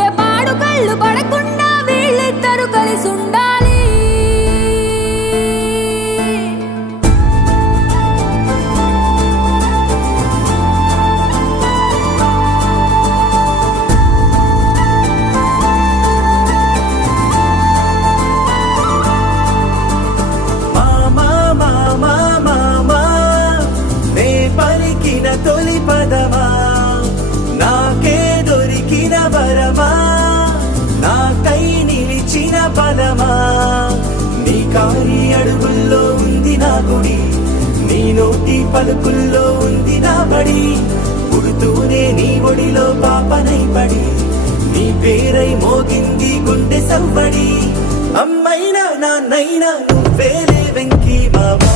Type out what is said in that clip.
ఏ పాడు కళ్ళు పడకుండా వీళ్ళిద్దరు కలిసి ఉండాలి. తొలి పదమా నాకే దొరికిన వరమా, నాకై నిలిచిన పదమా, నీ కాలి అడుగుల్లో ఉంది నా గుడి, నీ నోటి పలుకుల్లో ఉంది నా బడి, పుడుతూనే నీ ఒడిలో పాపనై పడి, నీ పేరై మోగింది గుండె సవ్వడి, అమ్మైనా నాన్నైనా నువ్వేలే వెంకీ మామా.